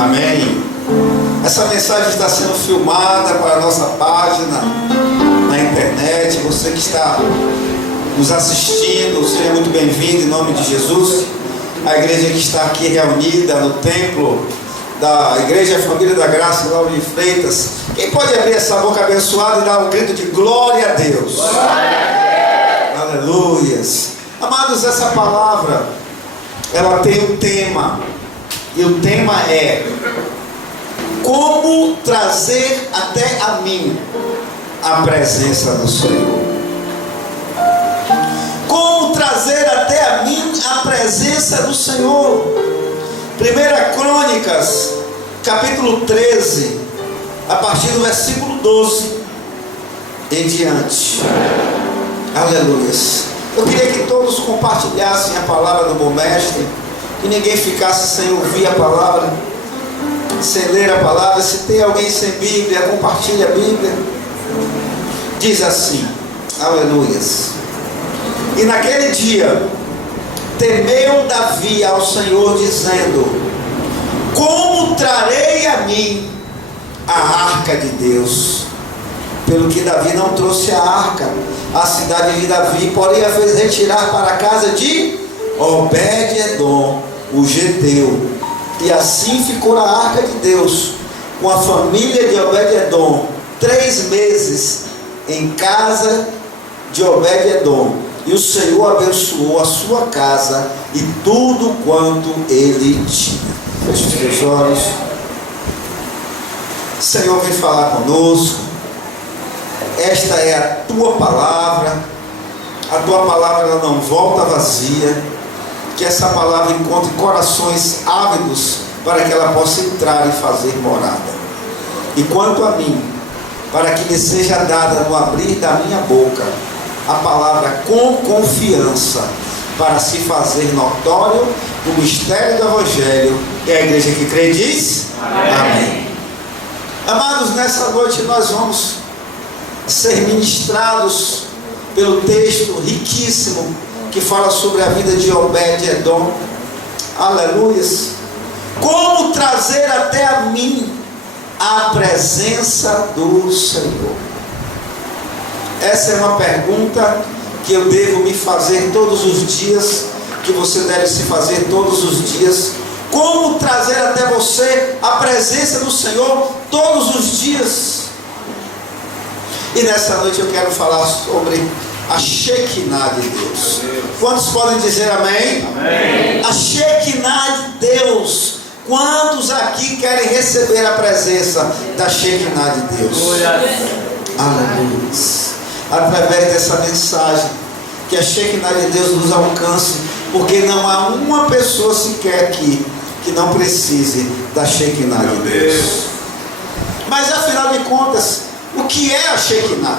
Amém. Essa mensagem está sendo filmada para a nossa página na internet. Você que está nos assistindo, seja muito bem-vindo em nome de Jesus. A igreja que está aqui reunida no templo da Igreja Família da Graça, Lauro de Freitas. Quem pode abrir essa boca abençoada e dar um grito de glória a Deus? Glória a Deus. Aleluias. Amados, essa palavra, ela tem um tema. E o tema é: como trazer até a mim a presença do Senhor. Como trazer até a mim a presença do Senhor. 1 Crônicas, capítulo 13, a partir do versículo 12 em diante. Aleluias. Eu queria que todos compartilhassem a palavra do bom mestre, que ninguém ficasse sem ouvir a palavra, sem ler a palavra. Se tem alguém sem Bíblia, compartilhe a Bíblia. Diz assim, aleluias. E naquele dia temeu Davi ao Senhor, dizendo: como trarei a mim a arca de Deus? Pelo que Davi não trouxe a arca à cidade de Davi, porém a fez retirar para a casa de Obed-edom, o geteu. E assim ficou a arca de Deus com a família de Obed-edom 3 meses em casa de Obed-edom. E o Senhor abençoou a sua casa e tudo quanto ele tinha. Feche os teus olhos. Senhor, vem falar conosco. Esta é a tua palavra. A tua palavra, ela não volta vazia. Que essa palavra encontre corações ávidos para que ela possa entrar e fazer morada. E quanto a mim, para que me seja dada no abrir da minha boca a palavra com confiança, para se fazer notório o mistério do Evangelho. E a igreja que crê diz: amém. Amém. Amados, nessa noite nós vamos ser ministrados pelo texto riquíssimo que fala sobre a vida de Obed-edom. Aleluias. Como trazer até a mim a presença do Senhor? Essa é uma pergunta que eu devo me fazer todos os dias, que você deve se fazer todos os dias. Como trazer até você a presença do Senhor todos os dias? E nessa noite eu quero falar sobre a Shekinah de Deus. Quantos podem dizer amém? Amém. A Shekinah de Deus. Quantos aqui querem receber a presença da Shekinah de Deus? Aleluia. Através dessa mensagem, que a Shekinah de Deus nos alcance, porque não há uma pessoa sequer aqui que não precise da Shekinah de Deus. Mas afinal de contas, o que é a Shekinah?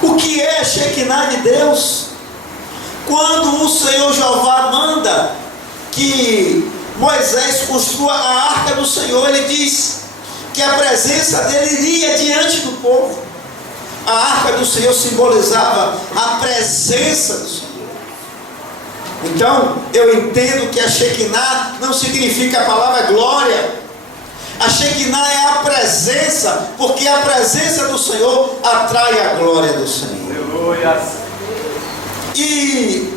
O que é a Shekinah de Deus? Quando o Senhor Jeová manda que Moisés construa a arca do Senhor, ele diz que a presença dele iria diante do povo. A arca do Senhor simbolizava a presença do Senhor. Então, eu entendo que a Shekinah não significa a palavra glória. A Shekinah é a presença, porque a presença do Senhor atrai a glória do Senhor. Aleluia. E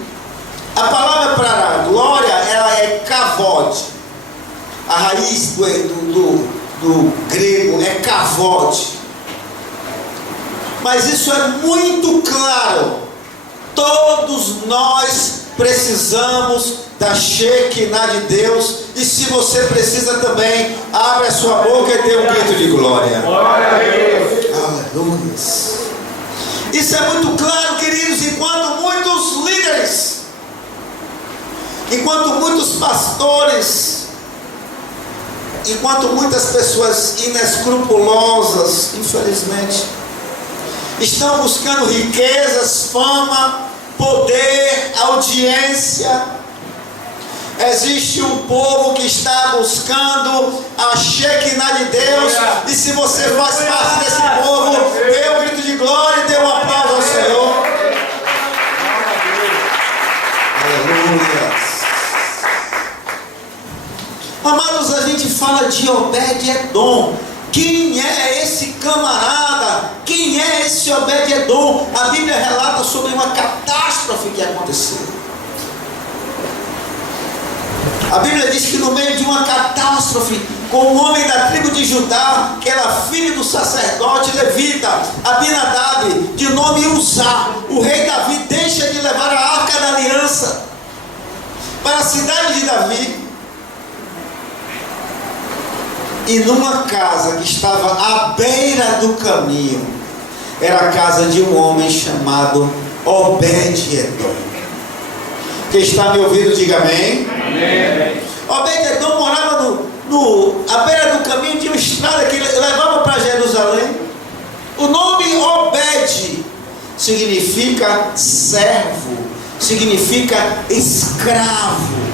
a palavra para a glória, ela é kavod. A raiz do grego é kavod. Mas isso é muito claro. Todos nós precisamos da Shekinah de Deus. E se você precisa também, abre a sua boca e dê um grito de glória. Glória a Deus. Aleluia. Isso é muito claro, queridos. Enquanto muitos líderes, enquanto muitos pastores, enquanto muitas pessoas inescrupulosas, infelizmente, estão buscando riquezas, fama, poder, audiência, existe um povo que está buscando a Shekinah de Deus. E se você faz parte desse povo, dê um grito de glória e dê um aplauso ao Senhor. Aleluia. Amados, a gente fala de Obed-Edom. Quem é esse camarada? Quem é esse Obed-Edom? A Bíblia relata sobre uma catástrofe que aconteceu. A Bíblia diz que no meio de uma catástrofe, com um homem da tribo de Judá, que era filho do sacerdote levita, Abinadab, de nome Uzá, o rei Davi deixa de levar a arca da aliança para a cidade de Davi. E numa casa que estava à beira do caminho, era a casa de um homem chamado Obed-Edom. Quem está me ouvindo, diga amém. Amém. Obed-Edom morava à beira do caminho de uma estrada que levava para Jerusalém. O nome Obed significa servo, significa escravo.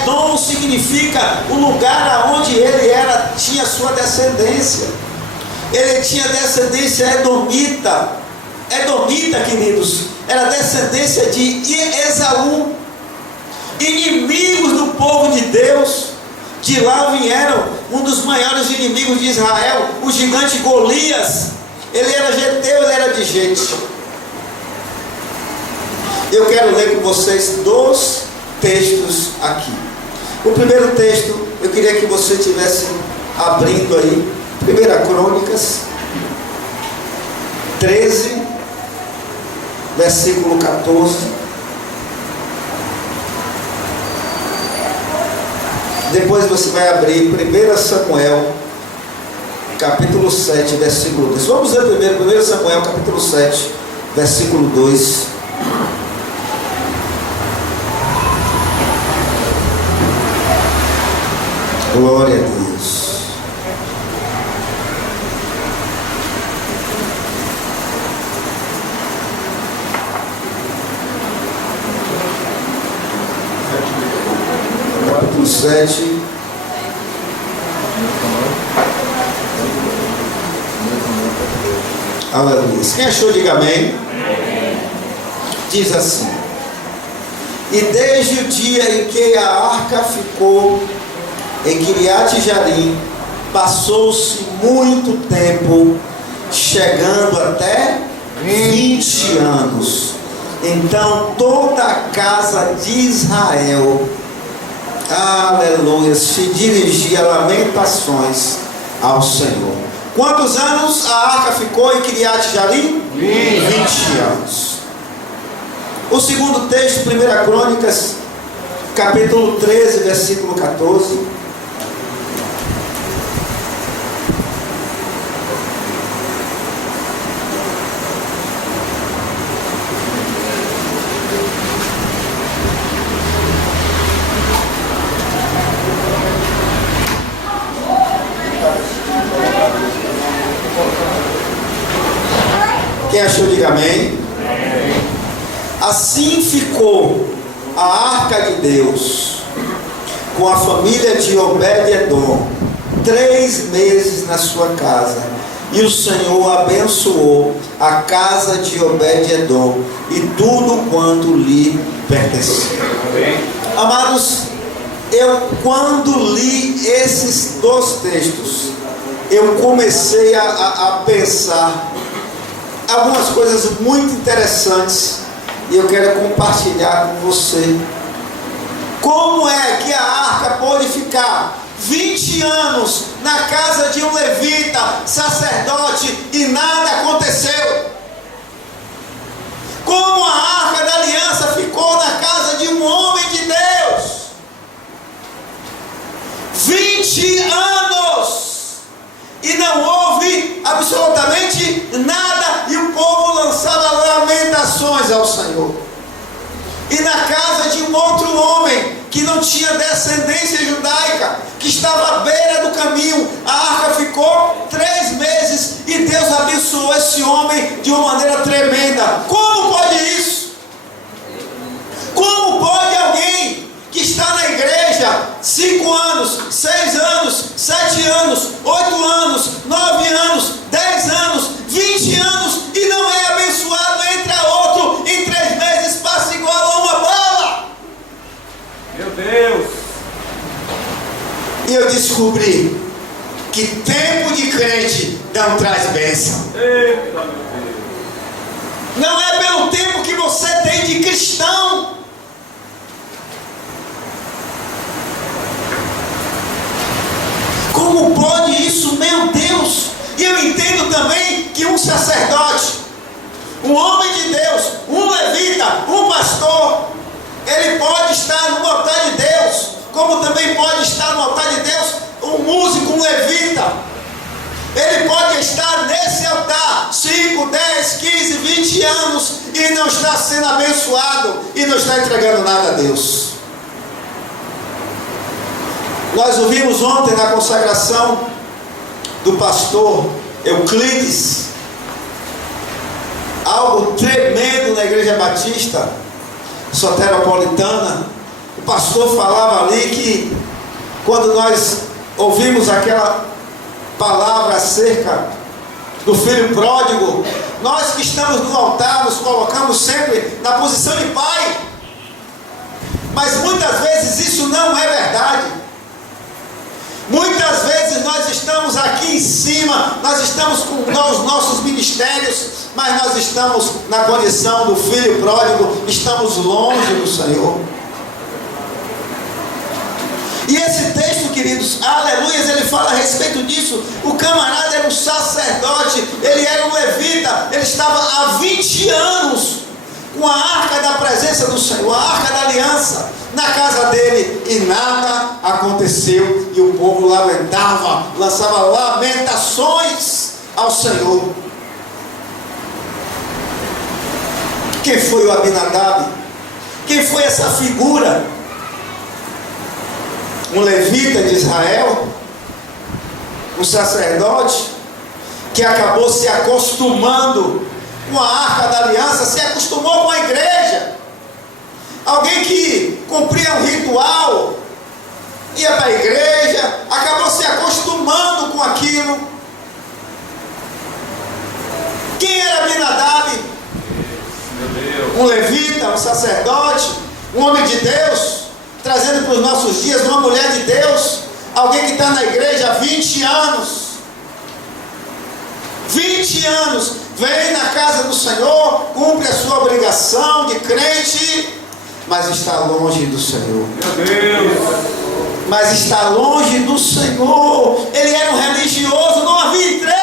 Edom significa o lugar onde ele tinha sua descendência. Ele tinha descendência edomita. Edomita, queridos, era descendência de Esaú. Inimigos do povo de Deus. De lá vieram um dos maiores inimigos de Israel, o gigante Golias. Ele era geteu, ele era de gente. Eu quero ler com vocês 2 textos aqui. O primeiro texto, eu queria que você estivesse abrindo aí, 1 Crônicas 13, versículo 14. Depois você vai abrir 1 Samuel, capítulo 7, versículo 2. Vamos ler primeiro 1 Samuel, capítulo 7, versículo 2. Glória a Deus. Capítulo 7. Aleluia. Quem achou, diga amém. Diz assim: e desde o dia em que a arca ficou em Kiriat Jearim, passou-se muito tempo, chegando até 20 anos. Então toda a casa de Israel, aleluia, se dirigia a lamentações ao Senhor. Quantos anos a arca ficou em Kiriat Jearim? 20 anos. O segundo texto, 1 Crônicas, capítulo 13, versículo 14. Quem achou, diga amém. Assim ficou a arca de Deus com a família de Obed-Edom 3 meses na sua casa, e o Senhor abençoou a casa de Obed-Edom e tudo quanto lhe pertencia. Amados, eu quando li esses 2 textos, eu comecei a pensar algumas coisas muito interessantes, e eu quero compartilhar com você. Como é que a arca pôde ficar 20 anos na casa de um levita, sacerdote, e nada aconteceu? Como a arca da aliança ficou na casa de um homem de Deus 20 anos e não houve absolutamente nada, e o povo lançava lamentações ao Senhor? E na casa de um outro homem que não tinha descendência judaica, que estava à beira do caminho, a arca ficou 3 meses e Deus abençoou esse homem de uma maneira tremenda. Como pode isso? Como pode alguém que está na igreja 5 anos, 6 anos, 7 anos, 8 anos, 9 anos, 10 anos, 20 anos e não é abençoado, entra outro, em 3 meses passa igual a uma bala? Meu Deus! E eu descobri que tempo de crente não traz bênção. Não é pelo tempo que você tem de cristão. Como pode isso, meu Deus? E eu entendo também que um sacerdote, um homem de Deus, um levita, um pastor, ele pode estar no altar de Deus, como também pode estar no altar de Deus um músico, um levita. Ele pode estar nesse altar 5, 10, 15, 20 anos e não está sendo abençoado e não está entregando nada a Deus. Nós ouvimos ontem na consagração do pastor Euclides algo tremendo na Igreja Batista Soteropolitana. O pastor falava ali que quando nós ouvimos aquela palavra acerca do filho pródigo, nós que estamos no altar nos colocamos sempre na posição de pai, mas muitas vezes isso não é verdade. Muitas vezes nós estamos aqui em cima, nós estamos com os nossos ministérios, mas nós estamos na condição do filho pródigo, estamos longe do Senhor. E esse texto, queridos, aleluias, ele fala a respeito disso. O camarada era um sacerdote, ele era um levita, ele estava há 20 anos com a arca da presença do Senhor, a arca da aliança, na casa dele, e nada aconteceu, e o povo lamentava, lançava lamentações ao Senhor. Quem foi o Abinadab? Quem foi essa figura? Um levita de Israel, um sacerdote que acabou se acostumando com a arca da aliança, se acostumou com a igreja. Alguém que cumpria um ritual, ia para a igreja, acabou se acostumando com aquilo. Quem era Abinadab? Um levita, um sacerdote, um homem de Deus, trazendo para os nossos dias uma mulher de Deus, alguém que está na igreja há 20 anos. 20 anos, vem na casa do Senhor, cumpre a sua obrigação de crente, mas está longe do Senhor. Meu Deus! Mas está longe do Senhor. Ele era um religioso, não havia entrega.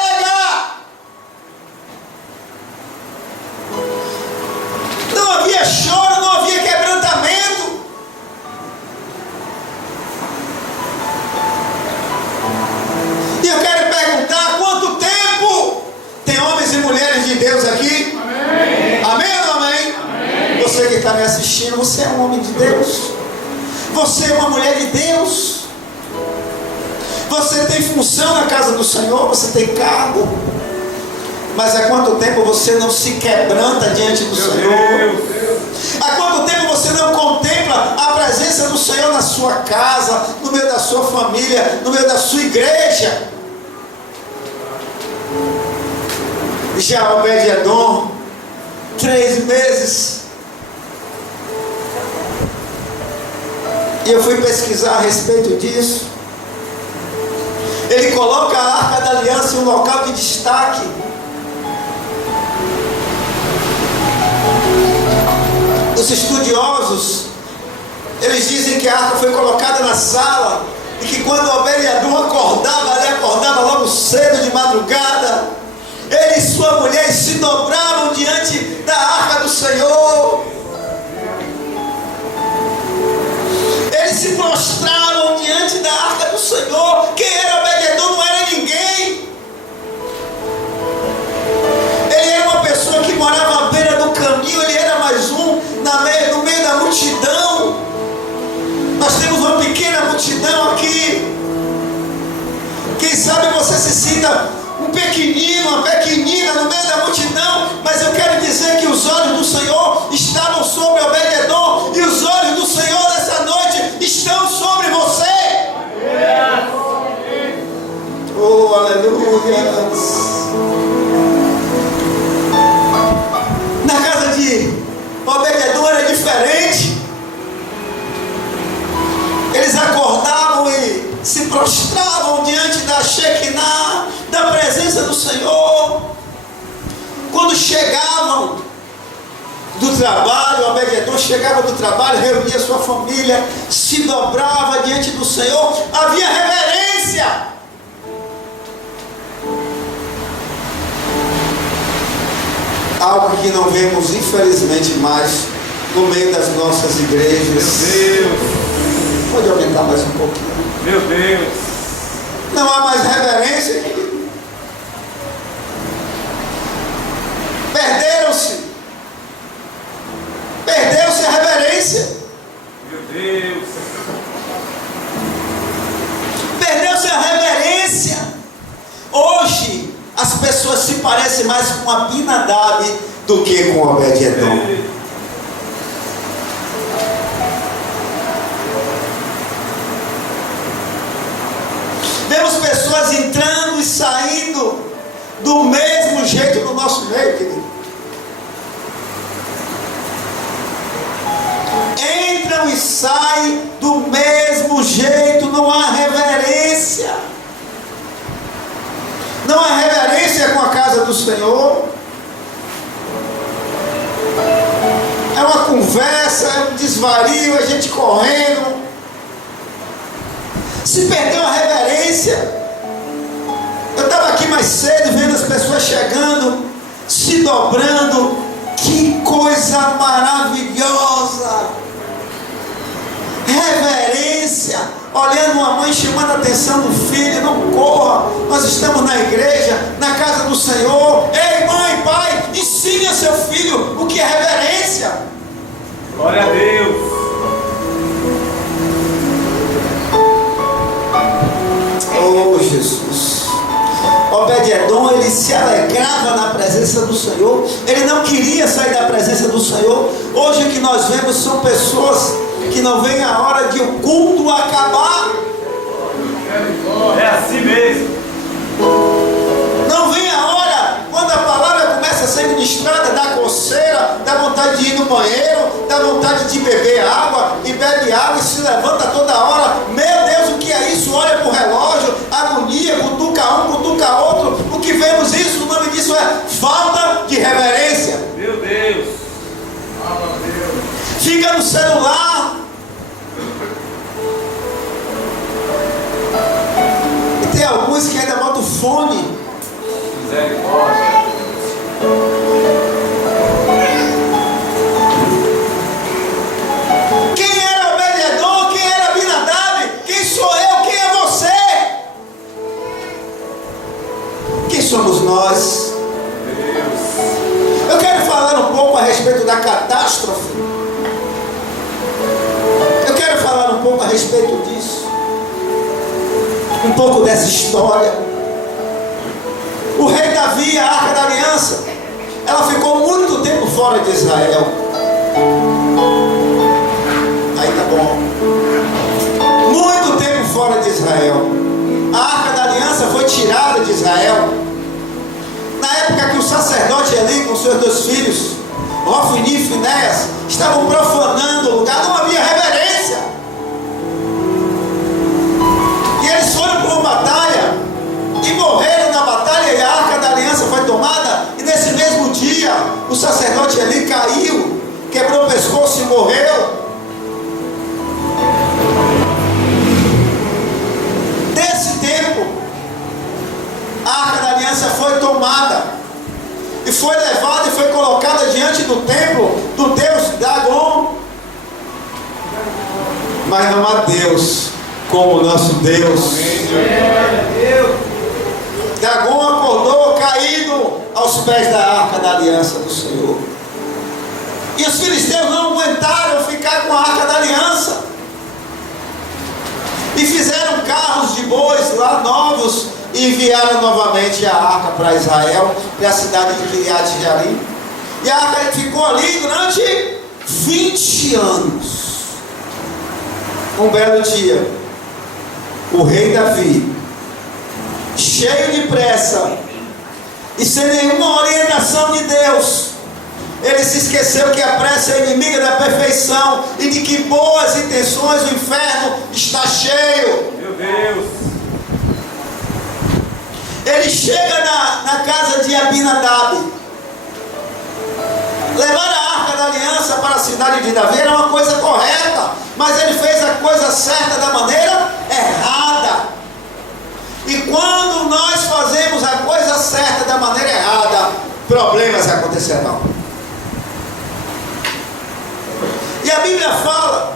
Não havia choro, não havia quebrantamento. E eu quero perguntar: quanto tempo? Tem homens e mulheres de Deus aqui? Amém? Amém ou não amém? Amém. Você que está me assistindo, você é um homem de Deus. Você é uma mulher de Deus. Você tem função na casa do Senhor, você tem cargo. Mas há quanto tempo você não se quebranta diante do Senhor? Há quanto tempo você não contempla a presença do Senhor na sua casa, no meio da sua família, no meio da sua igreja? Já Obed-Edom, 3 meses. E eu fui pesquisar a respeito disso. Ele coloca a arca da aliança em um local de destaque. Os estudiosos, eles dizem que a arca foi colocada na sala, e que quando Obed-Edom acordava, ele acordava logo cedo de madrugada, ele e sua mulher se dobravam diante da arca do Senhor. Eles se prostravam diante da arca do Senhor. Quem era Obed-Edom não era ninguém. Ele era uma pessoa que morava à beira do caminho. Ele era mais um no meio da multidão. Nós temos uma pequena multidão aqui. Quem sabe você se sinta um pequenino, uma pequenina no meio da multidão, mas eu quero dizer que os olhos do Senhor estavam sobre Obed-Edom, e os olhos do Senhor nessa noite estão sobre você. Oh, aleluia. Na casa de Obed-Edom era diferente. Eles acordavam e se prostravam diante da Shekinah, da presença do Senhor. Quando chegavam do trabalho, Obed-Edom chegava do trabalho, reunia sua família, se dobrava diante do Senhor, havia reverência. Algo que não vemos, infelizmente, mais no meio das nossas igrejas. Meu Deus! Pode aumentar mais um pouquinho. Meu Deus! Não há mais reverência, querido. Perdeu-se a reverência. Meu Deus! Perdeu-se a reverência. Hoje as pessoas se parecem mais com Abinadab do que com Obed-Edom. Vemos pessoas entrando e saindo do mesmo jeito no nosso meio, querido. Entram e saem do mesmo jeito, não há reverência. Não há reverência com a casa do Senhor. É uma conversa, é um desvario, a gente correndo. Se perdeu a reverência. Eu estava aqui mais cedo vendo as pessoas chegando, se dobrando. Que coisa maravilhosa! Reverência, olhando uma mãe chamando a atenção do filho, não corra, nós estamos na igreja, na casa do Senhor. Ei, mãe, pai, ensine a seu filho o que é reverência. Glória a Deus. Oh, Jesus. Obed-Edom, ele se alegrava na presença do Senhor, ele não queria sair da presença do Senhor. Hoje o que nós vemos são pessoas que não vem a hora de o culto acabar. É assim mesmo. Não vem a hora, quando a palavra começa a ser ministrada, dá coceira, dá vontade de ir no banheiro, dá vontade de beber água, e bebe água e se levanta toda hora. Meu Deus, o que é isso? Olha para o relógio, agonia, cutuca um, cutuca outro. O que vemos isso, o nome disso é falta de reverência. Meu Deus. Fica no celular. E tem alguns que ainda botam fone. Misericórdia. Quem era Obed-Edom? Quem era Abinadab? Quem sou eu? Quem é você? Quem somos nós? Eu quero falar um pouco a respeito da catástrofe. Eu quero falar um pouco a respeito disso. Um pouco dessa história. O rei Davi, a Arca da Aliança, ela ficou muito tempo fora de Israel. Aí tá bom. Muito tempo fora de Israel. A Arca da Aliança foi tirada de Israel. Na época que o sacerdote Eli com seus 2 filhos, Hofni e Finéias, estavam profanando o lugar, não havia reverência. E eles foram para uma batalha e morreram na batalha, e a Arca da Aliança foi tomada. E nesse mesmo dia o sacerdote Eli caiu, quebrou o pescoço e morreu. Desse tempo a Arca da Aliança foi tomada e foi levada e foi colocada diante do templo do deus Dagon. Mas não há Deus como o nosso Deus. Dagon acordou caído aos pés da Arca da Aliança do Senhor. E os filisteus não aguentaram ficar com a Arca da Aliança. E fizeram carros de bois lá novos e enviaram novamente a arca para Israel, para a cidade de Kiriat Jearim. E a arca ficou ali durante 20 anos. Um belo dia, o rei Davi, cheio de pressa e sem nenhuma orientação de Deus, ele se esqueceu que a pressa é inimiga da perfeição e de que boas intenções o inferno está cheio. Meu Deus. na casa de Abinadab. Levar a arca da aliança para a cidade de Davi era uma coisa correta, mas ele fez a coisa certa da maneira errada. E quando nós fazemos a coisa certa da maneira errada, problemas acontecerão. E a Bíblia fala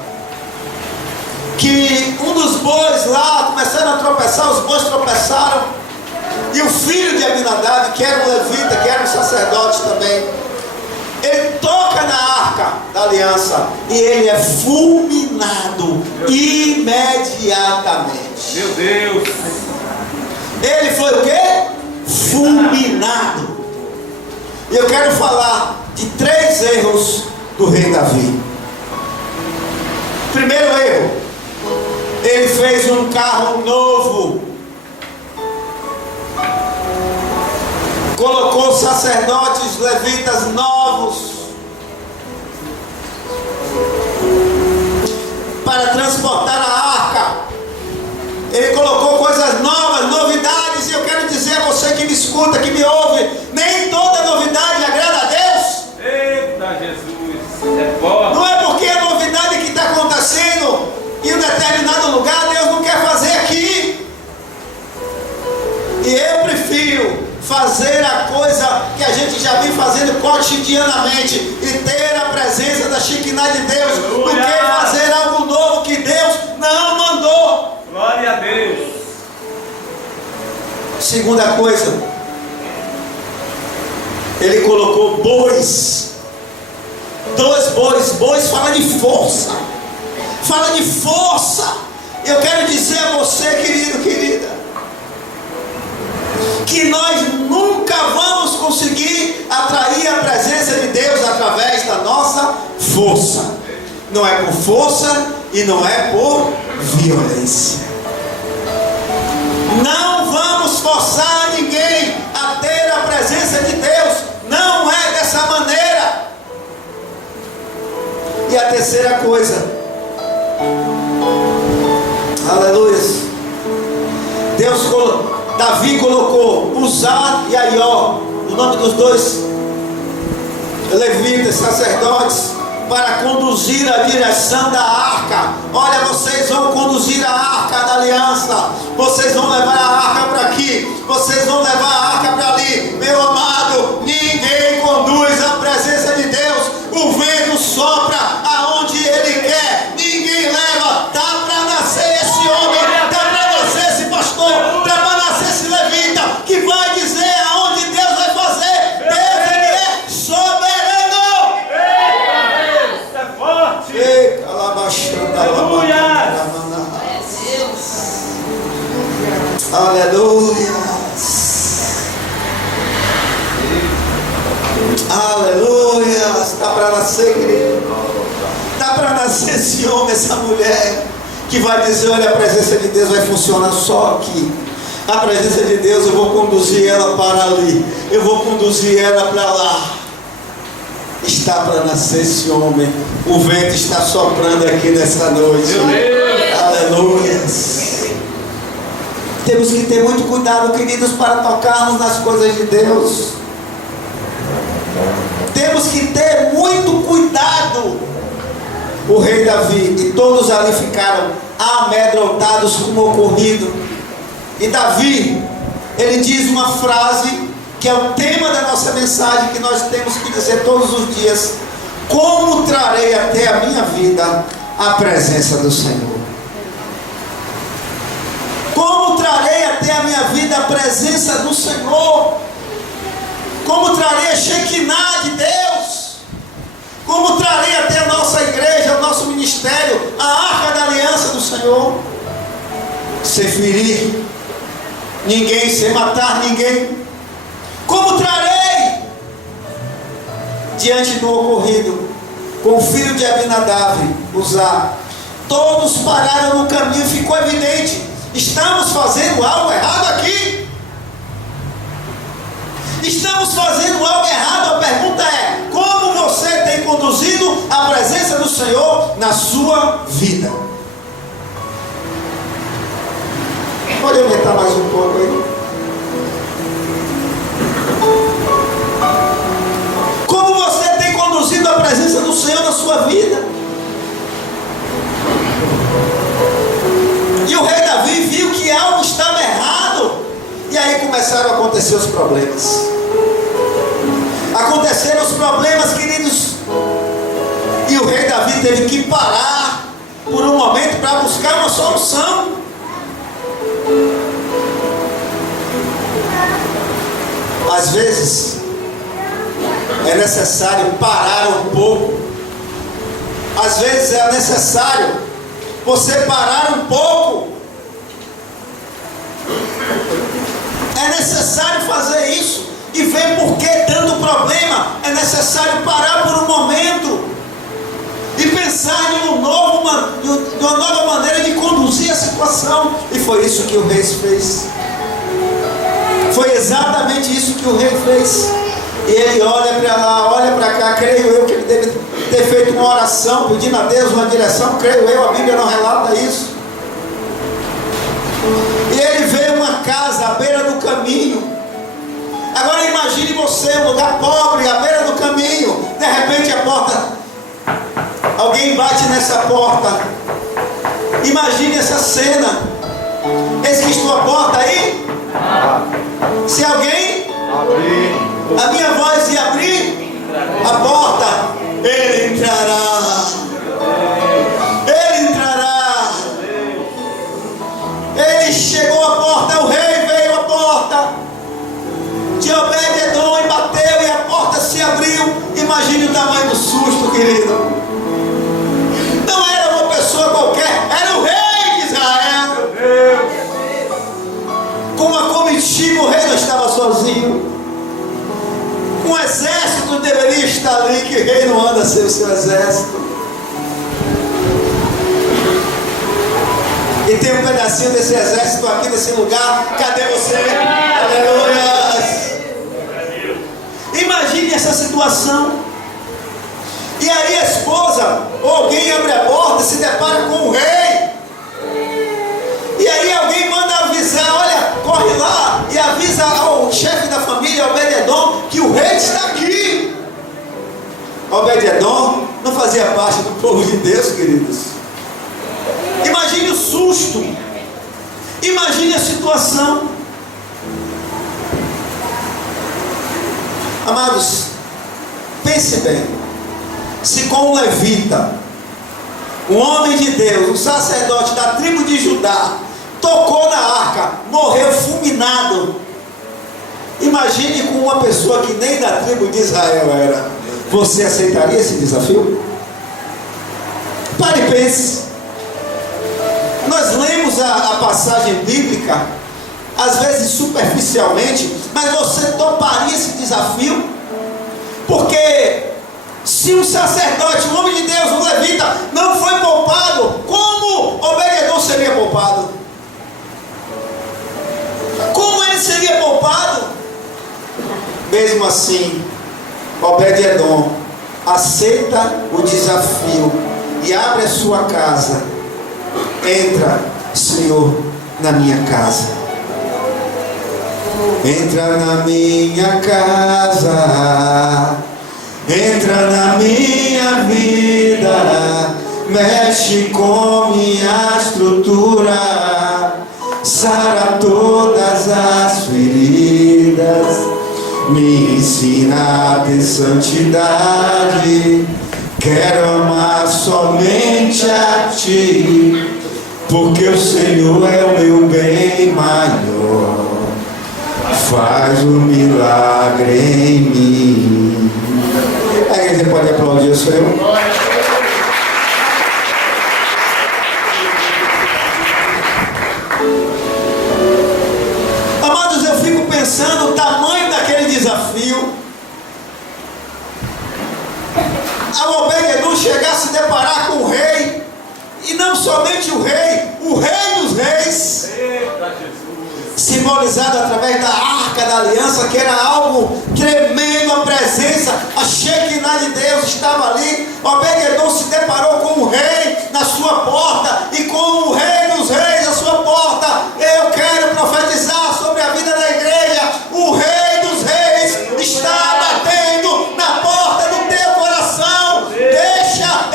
que um dos bois lá começaram a tropeçar, os bois tropeçaram, e o filho de Abinadab, que era um levita, que era um sacerdote também, ele toca na arca da aliança e ele é fulminado imediatamente. Meu Deus! Ele foi o quê? Fulminado. E eu quero falar de 3 erros do rei Davi. Primeiro erro, ele fez um carro novo. Colocou sacerdotes, levitas novos para transportar a arca. Ele colocou coisas novas, novidades, e eu quero dizer a você que me escuta, que me ouve, nem toda novidade agrada a Deus. Eita Jesus! É forte! Não é porque a novidade que está acontecendo em um determinado lugar, Deus não quer fazer aqui. E eu prefiro fazer a coisa que a gente já vem fazendo cotidianamente e ter a presença da Shekinah de Deus, do que fazer algo novo que Deus não mandou. Glória a Deus! Segunda coisa, ele colocou bois. 2 bois. Bois fala de força. Fala de força. Eu quero dizer a você, querido, querida, que nós nunca vamos conseguir atrair a presença de Deus através da nossa força. Não é por força e não é por violência. Não vamos forçar ninguém a ter a presença de Deus. Não é dessa maneira. E a terceira coisa, aleluia, Davi colocou Uzá e Aió, o nome dos 2 levitas, sacerdotes, para conduzir a direção da arca. Olha, vocês vão conduzir a arca da aliança, vocês vão levar a arca para aqui, vocês vão levar a arca para ali. Meu amado, ninguém conduz a presença de Deus. O vento sopra aonde ele quer, ninguém leva. Dá para nascer esse homem, dá para nascer esse pastor, dá para nascer esse levita, que vai dizer aonde Deus vai fazer. Deus, ele é soberano. É forte! Ei, calabachanda, aleluia. Aleluia. Está para nascer, querido. Está para nascer esse homem, essa mulher, que vai dizer: olha, a presença de Deus vai funcionar só aqui. A presença de Deus, eu vou conduzir ela para ali, eu vou conduzir ela para lá. Está para nascer esse homem. O vento está soprando aqui nessa noite. Aleluia. Temos que ter muito cuidado, queridos, para tocarmos nas coisas de Deus. Temos que ter muito cuidado. O rei Davi e todos ali ficaram amedrontados com o ocorrido. E Davi, ele diz uma frase que é o tema da nossa mensagem, que nós temos que dizer todos os dias: como trarei até a minha vida a presença do Senhor? Como trarei até a minha vida a presença do Senhor? Como trarei a Shekinah de Deus? Como trarei até a nossa igreja, o nosso ministério, a arca da aliança do Senhor? Sem ferir ninguém, sem matar ninguém. Como trarei? Diante do ocorrido com o filho de Abinadab, Uzá, todos pararam no caminho. Ficou evidente: estamos fazendo algo errado aqui. Estamos fazendo algo errado. A pergunta é: como você tem conduzido a presença do Senhor na sua vida? Pode aumentar mais um pouco aí? sua vida. E o rei Davi viu que algo estava errado. E aí começaram a acontecer os problemas. Aconteceram os problemas, queridos. E o rei Davi teve que parar por um momento para buscar uma solução. Às vezes é necessário parar um pouco. Às vezes é necessário você parar um pouco. É necessário fazer isso e ver por que tanto problema. É necessário parar por um momento e pensar em uma nova maneira de conduzir a situação. E foi isso que o rei fez. Foi exatamente isso que o rei fez. E ele olha para lá, olha para cá. Creio eu que ele deve ter feito uma oração, pedindo a Deus uma direção. Creio eu, a Bíblia não relata isso. E ele vê uma casa à beira do caminho. Agora imagine você, um lugar pobre, à beira do caminho. De repente a porta, alguém bate nessa porta. Imagine essa cena. Eis que estou à porta aí. Se alguém abrir, a minha voz ia abrir a porta, ele entrará. Ele entrará. Ele chegou à porta, o rei veio à porta de Obed-Edom e bateu, e a porta se abriu. Imagine o tamanho do susto, querido. Não era uma pessoa qualquer, era o rei de Israel. Meu Deus. Com uma comitiva, o rei não estava sozinho. Um exército deveria estar ali, que o rei não anda sem o seu exército. E tem um pedacinho desse exército aqui nesse lugar. Cadê você? Aleluia! Imagine essa situação. E aí a esposa, ou alguém abre a porta e se depara com o rei. E aí alguém manda avisar, olha, corre lá e avisa ao chefe da família, Obed-Edom, que o rei está aqui. Obed-Edom não fazia parte do povo de Deus, queridos. Imagine o susto. Imagine a situação. Amados, pense bem. Se com um levita, um homem de Deus, um sacerdote da tribo de Judá, tocou na arca, morreu fulminado. Imagine com uma pessoa que nem da tribo de Israel era. Você aceitaria esse desafio? Pare e pense. Nós lemos a passagem bíblica, às vezes superficialmente, mas você toparia esse desafio? Porque se um sacerdote, um homem de Deus, um levita, não foi poupado, como Obed-Edom seria poupado? Como ele seria poupado? Mesmo assim, Obed-Edom aceita o desafio e abre a sua casa. Entra, Senhor, na minha casa. Entra na minha casa. Entra na minha vida. Mexe com minha estrutura. Sara todas as feridas. Me ensina a ter santidade. Quero amar somente a Ti, porque o Senhor é o meu bem maior. Faz um milagre em mim. A igreja pode aplaudir o Senhor? Amados, eu fico pensando o tamanho daquele desafio. Ao Obed-Edom chegar a se deparar com o rei, e não somente o rei dos reis. Eita Jesus. Simbolizado através da arca da aliança, que era algo tremendo, a presença, a Shekinah de Deus estava ali. Obed-Edom se deparou com o rei na sua porta, e com o rei dos reis na sua porta. Eu quero profetizar sobre a vida da igreja. O rei dos reis está batendo na porta do teu coração. Deixa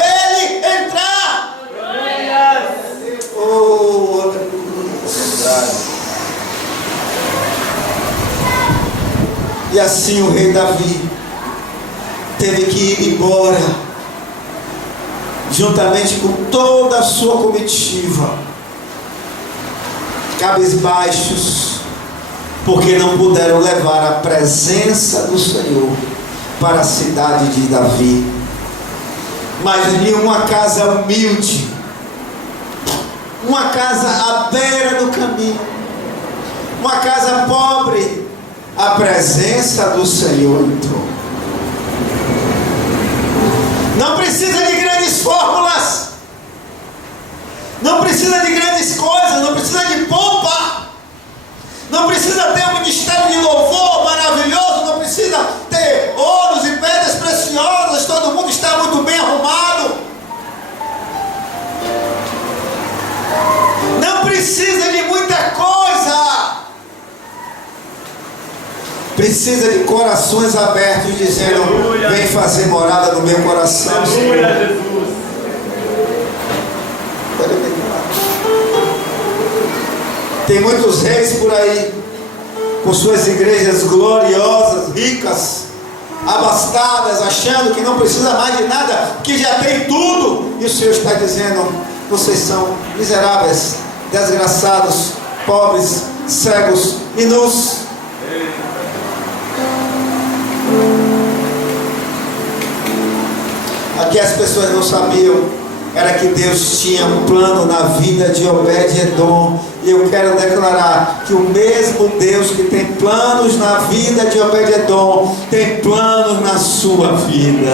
E assim o rei Davi teve que ir embora, juntamente com toda a sua comitiva, cabisbaixos, porque não puderam levar a presença do Senhor para a cidade de Davi. Mas em uma casa humilde, uma casa à beira do caminho, uma casa pobre, a presença do Senhor entrou. Não precisa de grandes fórmulas, não precisa de grandes coisas, não precisa de pompa, não precisa ter um ministério de louvor maravilhoso, não precisa ter ouros e pedras preciosas, todo mundo está muito bem arrumado. Não precisa de muita coisa. Precisa de corações abertos, dizendo: aleluia, vem fazer morada no meu coração. Aleluia, Jesus. Tem muitos reis por aí, com suas igrejas gloriosas, ricas, abastadas, achando que não precisa mais de nada, que já tem tudo. E o Senhor está dizendo: vocês são miseráveis, desgraçados, pobres, cegos e nus. Aqui as pessoas não sabiam, era que Deus tinha um plano na vida de Obed-Edom. E eu quero declarar que o mesmo Deus que tem planos na vida de Obed-Edom, tem planos na sua vida.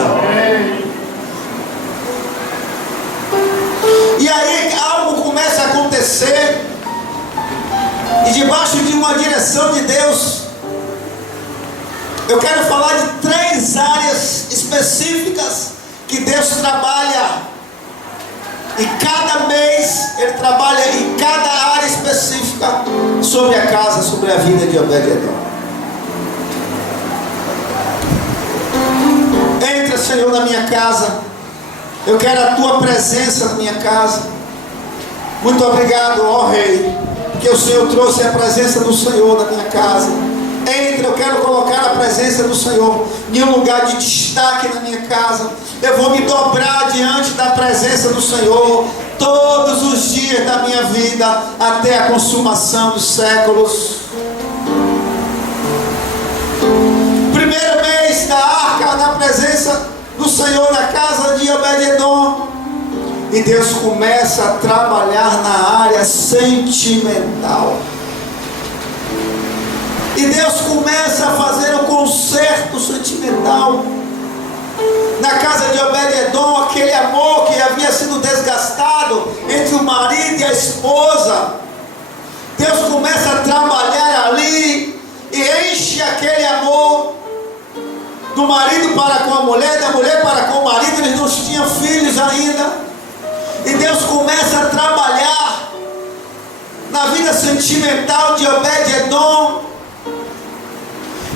E aí algo começa a acontecer, e debaixo de uma direção de Deus, eu quero falar de 3 áreas específicas que Deus trabalha. E cada mês Ele trabalha em cada área específica sobre a casa, sobre a vida de Obed-Edom. Entra, Senhor, na minha casa. Eu quero a Tua presença na minha casa. Muito obrigado, ó Rei, porque o Senhor trouxe a presença do Senhor na minha casa. Entra, eu quero colocar a presença do Senhor em um lugar de destaque na minha casa. Eu vou me dobrar diante da presença do Senhor todos os dias da minha vida, até a consumação dos séculos. Primeiro mês da arca, na presença do Senhor na casa de Obed-Edom. E Deus começa a trabalhar na área sentimental. E Deus começa a fazer um conserto sentimental na casa de Obed-Edom. Aquele amor que havia sido desgastado entre o marido e a esposa, Deus começa a trabalhar ali e enche aquele amor do marido para com a mulher, da mulher para com o marido. Eles não tinham filhos ainda, e Deus começa a trabalhar na vida sentimental de Obed-Edom.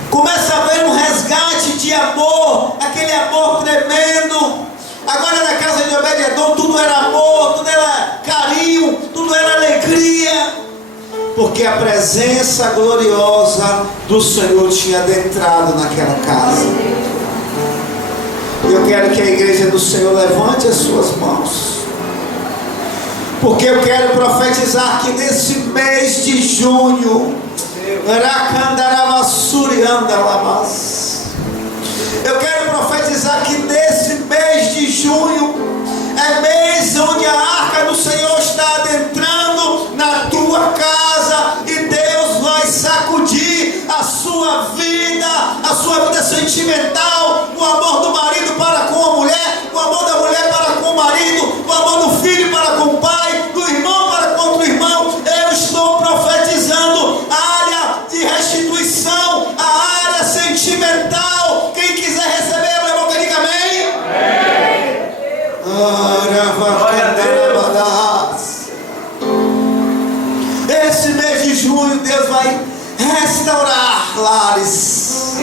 Começa a haver um resgate de amor, aquele amor tremendo. Agora na casa de Obed-Edom tudo era amor, tudo era carinho, tudo era alegria, porque a presença gloriosa do Senhor tinha adentrado naquela casa. E eu quero que a igreja do Senhor levante as suas mãos, porque eu quero profetizar que nesse mês de junho, eu quero profetizar que nesse mês de junho é mês onde a arca do Senhor está adentrando na tua casa, e Deus vai sacudir a sua vida sentimental, o amor do marido para com a mulher, o amor da mulher para com o marido, o amor do filho para com o pai, do irmão para com outro irmão. Eu estou profetizando a área de restituição, a área sentimental. Quem quiser receber, abre a boca e diga amém. Esse mês de junho Deus vai restaurar lares.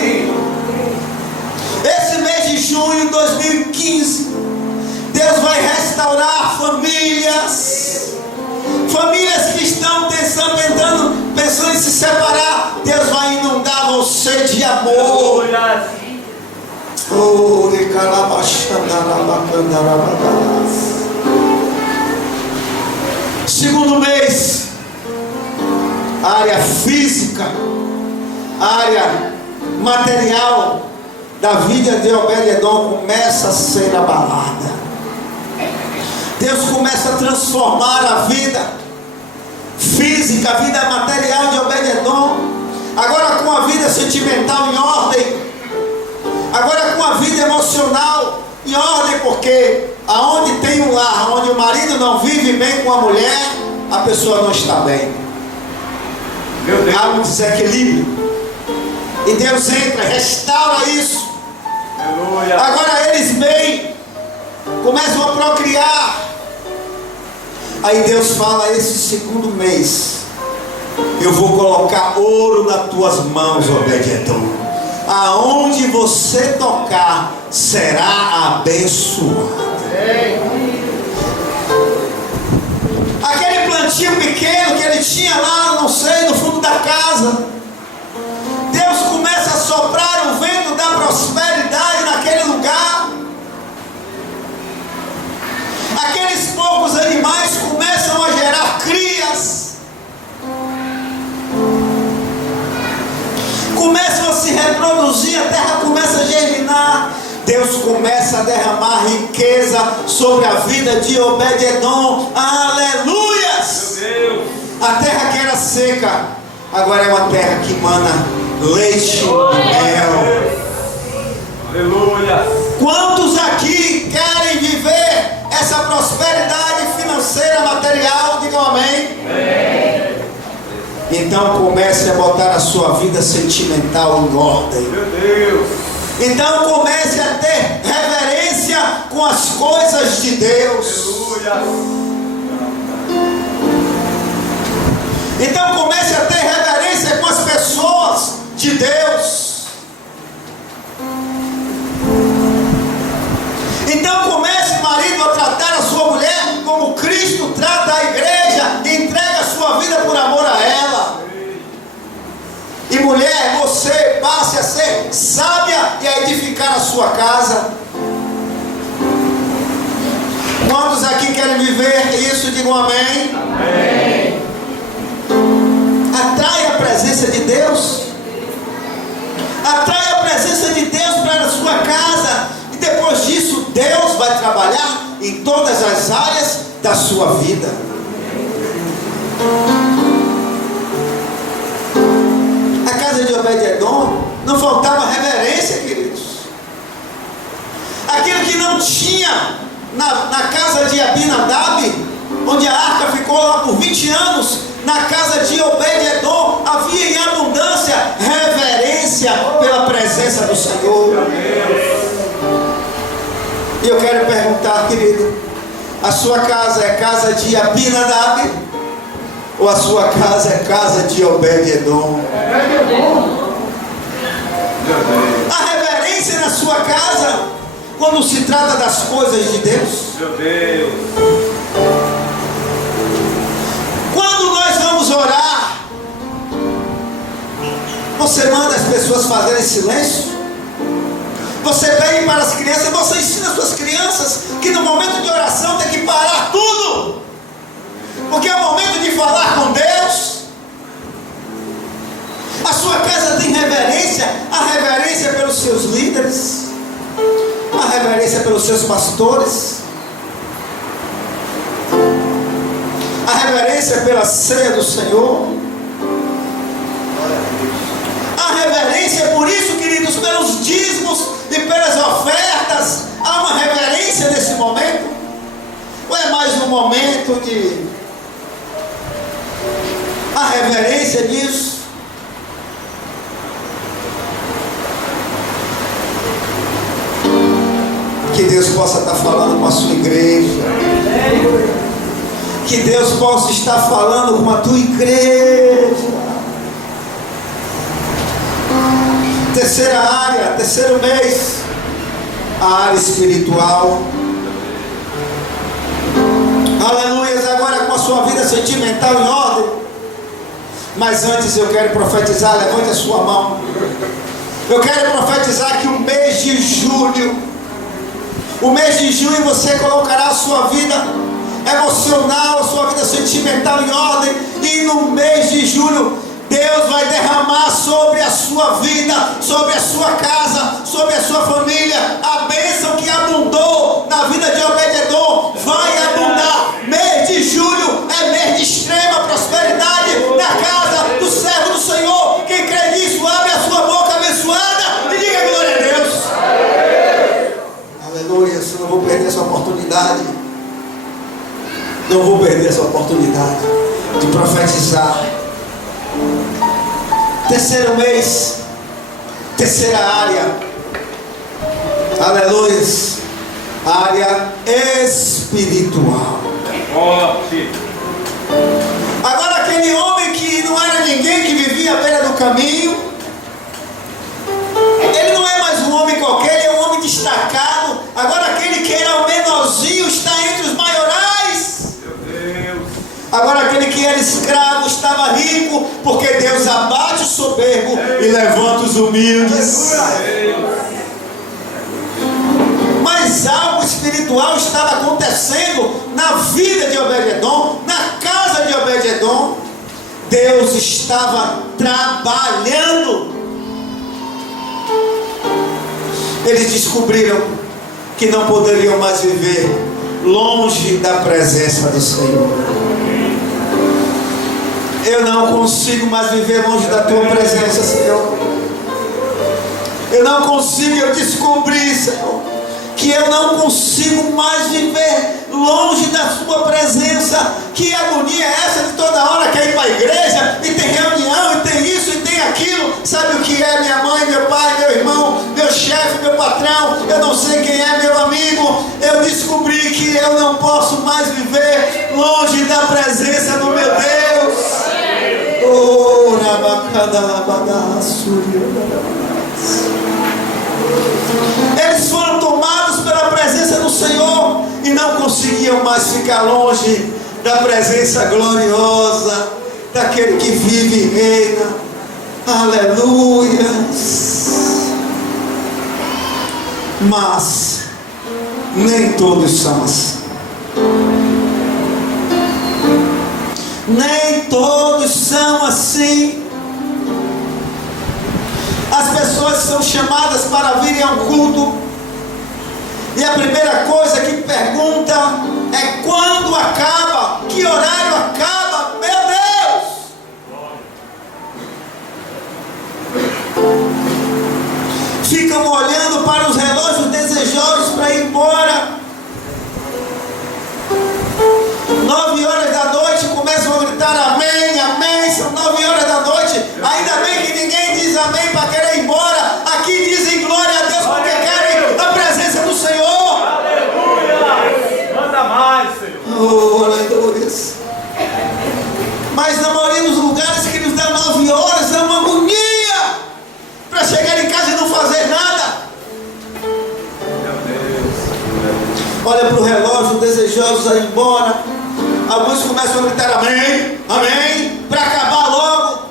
Esse mês de junho de 2015 Deus vai restaurar famílias. Famílias que estão pensando em se separar, Deus vai inundar você cheia de amor. Oh, segundo mês, área física, área material da vida de Obed-Edom começa a ser abalada. Deus começa a transformar a vida física, a vida material de Obed-Edom, agora com a vida sentimental em ordem, agora com a vida emocional em ordem, porque aonde tem um lar, onde o marido não vive bem com a mulher, a pessoa não está bem. Há um desequilíbrio. E Deus entra, restaura isso. Aleluia. Agora eles bem começam a procriar. Aí Deus fala: esse segundo mês eu vou colocar ouro nas tuas mãos, Obed-Edom. Aonde você tocar será abençoado. Aquele plantinho pequeno que ele tinha lá, não sei, no fundo da casa, Deus começa a soprar o vento da prosperidade naquele lugar. Aqueles poucos animais começam a gerar crias, começam a se reproduzir, a terra começa a germinar. Deus começa a derramar riqueza sobre a vida de Obed-Edom. Aleluias! A terra que era seca agora é uma terra que emana leite e mel. Aleluia! Quantos aqui querem viver essa prosperidade financeira, material? Digam amém. Então comece a botar a sua vida sentimental em ordem. Meu Deus! Então comece a ter reverência com as coisas de Deus. Aleluia! Então comece a ter reverência com as pessoas de Deus. Então comece, marido, a tratar a sua mulher como Cristo trata a igreja e entrega a sua vida por amor a ela. E mulher, você passe a ser sábia e a edificar a sua casa. Quantos aqui querem viver isso? Digam amém. Amém. Atrai a presença de Deus. Atrai a presença de Deus para a sua casa. E depois disso, Deus vai trabalhar em todas as áreas da sua vida. A casa de Obed-Edom não faltava reverência, queridos. Aquilo que não tinha na casa de Abinadab, onde a arca ficou lá por 20 anos, na casa de Obed-Edom havia em abundância reverência pela presença do Senhor. E eu quero perguntar, querido, a sua casa é casa de Abinadab? Ou a sua casa é casa de Obed-Edom? A reverência na sua casa quando se trata das coisas de Deus. Meu Deus! Quando nós vamos orar, você manda as pessoas fazerem silêncio? Você pede para as crianças, você ensina as suas crianças que no momento de oração tem que parar tudo, porque é o momento de falar com Deus. A sua casa tem reverência, a reverência pelos seus líderes, a reverência pelos seus pastores, a reverência pela ceia do Senhor, a reverência, por isso, queridos, pelos dízimos e pelas ofertas. Há uma reverência nesse momento? Ou é mais um momento de a reverência disso? Que Deus possa estar falando com a sua igreja. Que Deus possa estar falando com a tua igreja. Terceira área, terceiro mês, a área espiritual. Aleluia, agora com a sua vida sentimental em ordem. Mas antes eu quero profetizar, levante a sua mão. Eu quero profetizar que o mês de julho você colocará a sua vida emocional, a sua vida sentimental em ordem, e no mês de julho Deus vai derramar sobre a sua vida, sobre a sua casa, sobre a sua família, a bênção que abundou na vida de Obed-edom vai abundar. Mês de julho é mês de extrema prosperidade na casa do servo do Senhor. Quem crê nisso, abre a sua boca abençoada e diga glória a Deus. Aleluia. Eu não vou perder essa oportunidade. Não vou perder essa oportunidade de profetizar. Terceiro mês, terceira área, aleluia, área espiritual. Agora aquele homem que não era ninguém, que vivia à beira do caminho, ele não é mais um homem qualquer, ele é um homem destacado. Agora aquele que era o menorzinho está entre os maiorais. Agora aquele que era escravo estava rico, porque Deus abate o soberbo e levanta os humildes. Mas algo espiritual estava acontecendo na vida de Obed-edom, na casa de Obed-edom. Deus estava trabalhando. Eles descobriram que não poderiam mais viver longe da presença do Senhor. Eu não consigo mais viver longe da tua presença, Senhor. Eu não consigo, eu descobri, Senhor, que eu não consigo mais viver longe da tua presença. Que agonia é essa de toda hora quer ir para a igreja, e tem reunião, e tem isso, e tem aquilo. Sabe o que é minha mãe, meu pai, meu irmão, meu chefe, meu patrão? Eu não sei quem é meu amigo. Eu descobri que eu não posso mais viver longe da presença do meu Deus. Oh, eles foram tomados pela presença do Senhor e não conseguiam mais ficar longe da presença gloriosa daquele que vive e reina. Aleluia. Mas nem todos são assim. Nem todos são assim. As pessoas são chamadas para virem ao culto, e a primeira coisa que pergunta é quando acaba, que horário acaba, meu Deus. Ficam olhando para os relógios desejosos para ir embora. 9 horas da noite começam a gritar amém, amém. São 9 horas da noite. Ainda bem que ninguém diz amém para querer ir embora. Aqui dizem glória a Deus porque querem a presença do Senhor. Aleluia. Manda mais, Senhor. Oh, aleluia. Mas na maioria dos lugares que nos dá 9 horas dá uma agonia para chegar em casa e não fazer nada. Meu Deus. Olha para o relógio, desejosos a ir embora. Alguns começam a gritar amém, amém, para acabar logo.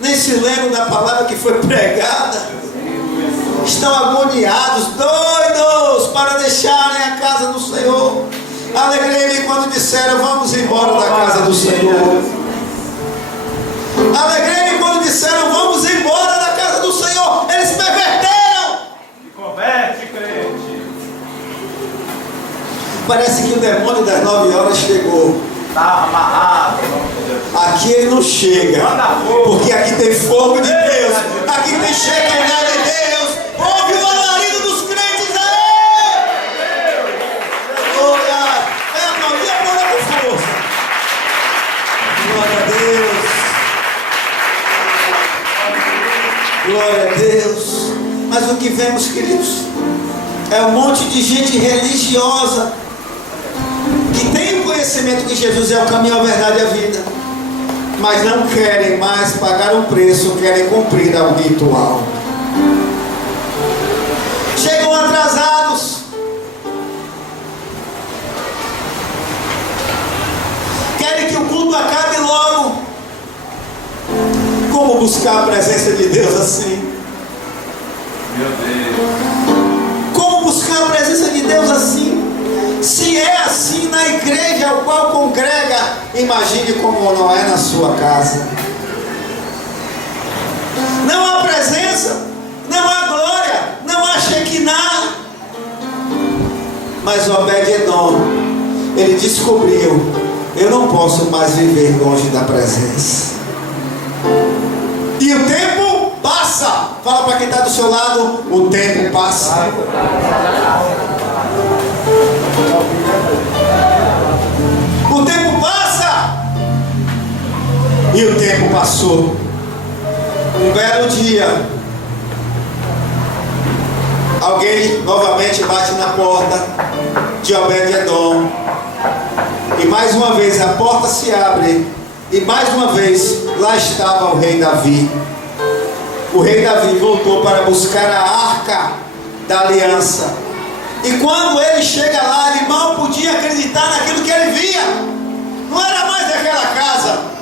Nem se lembram da palavra que foi pregada. Estão agoniados, doidos para deixarem a casa do Senhor. Alegrei-me quando disseram vamos embora da casa do Senhor. Alegrei-me quando disseram vamos embora da casa do Senhor. Eles perverteram. Se converte, crente. Parece que o demônio das 9 horas chegou. Está amarrado. Aqui ele não chega, porque aqui tem fogo de Deus, aqui tem Shekinah de Deus. Ouve o alarido dos crentes aí. Glória, é a maioria agora com força. Glória a Deus. Glória a Deus. Mas o que vemos, queridos, é um monte de gente religiosa que tem o conhecimento que Jesus é o caminho, a verdade e a vida, mas não querem mais pagar um preço, querem cumprir algo ritual. Chegam atrasados, querem que o culto acabe logo. Como buscar a presença de Deus assim? Deus assim. Se é assim na igreja ao qual congrega, imagine como não é na sua casa. Não há presença, não há glória, não há Shekinah. Mas Obed-Edom, ele descobriu: eu não posso mais viver longe da presença. E o tempo passa. Fala para quem está do seu lado: o tempo passa. O tempo passa. E o tempo passou. Um belo dia, alguém novamente bate na porta de Obed-Edom. E mais uma vez a porta se abre. E mais uma vez lá estava o rei Davi. O rei Davi voltou para buscar a arca da aliança. E quando ele chega lá, ele mal podia acreditar naquilo que ele via. Não era mais aquela casa.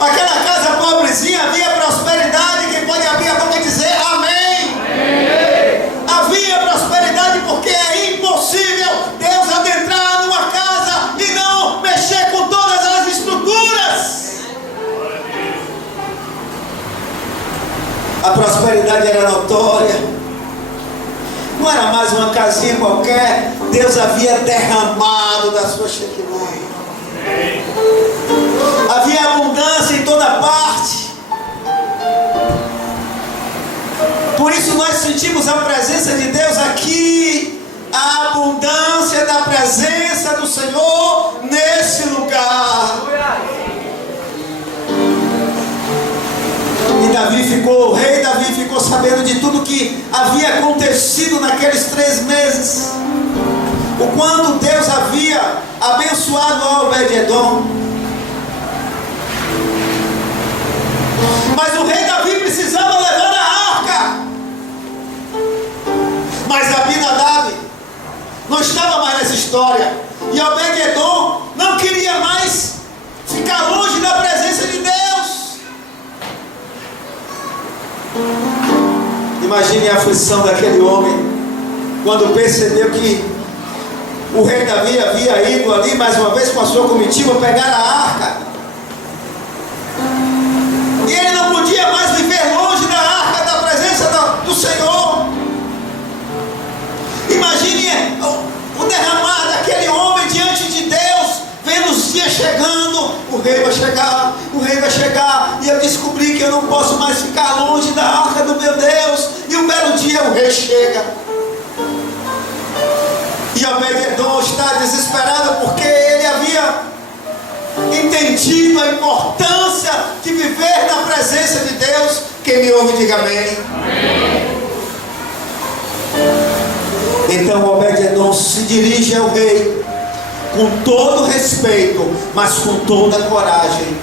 Aquela casa pobrezinha, havia prosperidade. Quem pode abrir a boca e dizer amém? Amém. Havia prosperidade, porque é impossível Deus adentrar numa casa e não mexer com todas as estruturas. A prosperidade era notória. Não era mais uma casinha qualquer. Deus havia derramado da sua Shekinah. Havia abundância em toda parte. Por isso nós sentimos a presença de Deus aqui. A abundância da presença do Senhor nesse lugar. E o rei Davi ficou sabendo de tudo que havia acontecido naqueles 3 meses. O quanto Deus havia abençoado a Obed-Edom. Mas o rei Davi precisava levar a arca. Mas Abinadab não estava mais nessa história. E Obed-Edom não queria mais ficar longe da presença de Deus. Imagine a aflição daquele homem quando percebeu que o rei Davi havia ido ali mais uma vez com a sua comitiva pegar a arca. E ele não podia mais viver longe da arca, da presença do Senhor. Imagine o derramar daquele homem diante de Deus, vendo os dias chegando. O rei vai chegar, o rei vai chegar. E eu descobri que eu não posso mais ficar longe da arca do meu Deus. E um belo dia o rei chega. E Obed-Edom está desesperado porque ele havia entendido a importância de viver na presença de Deus. Quem me ouve, diga amém. Amém. Então Obed-Edom se dirige ao rei com todo respeito, mas com toda coragem,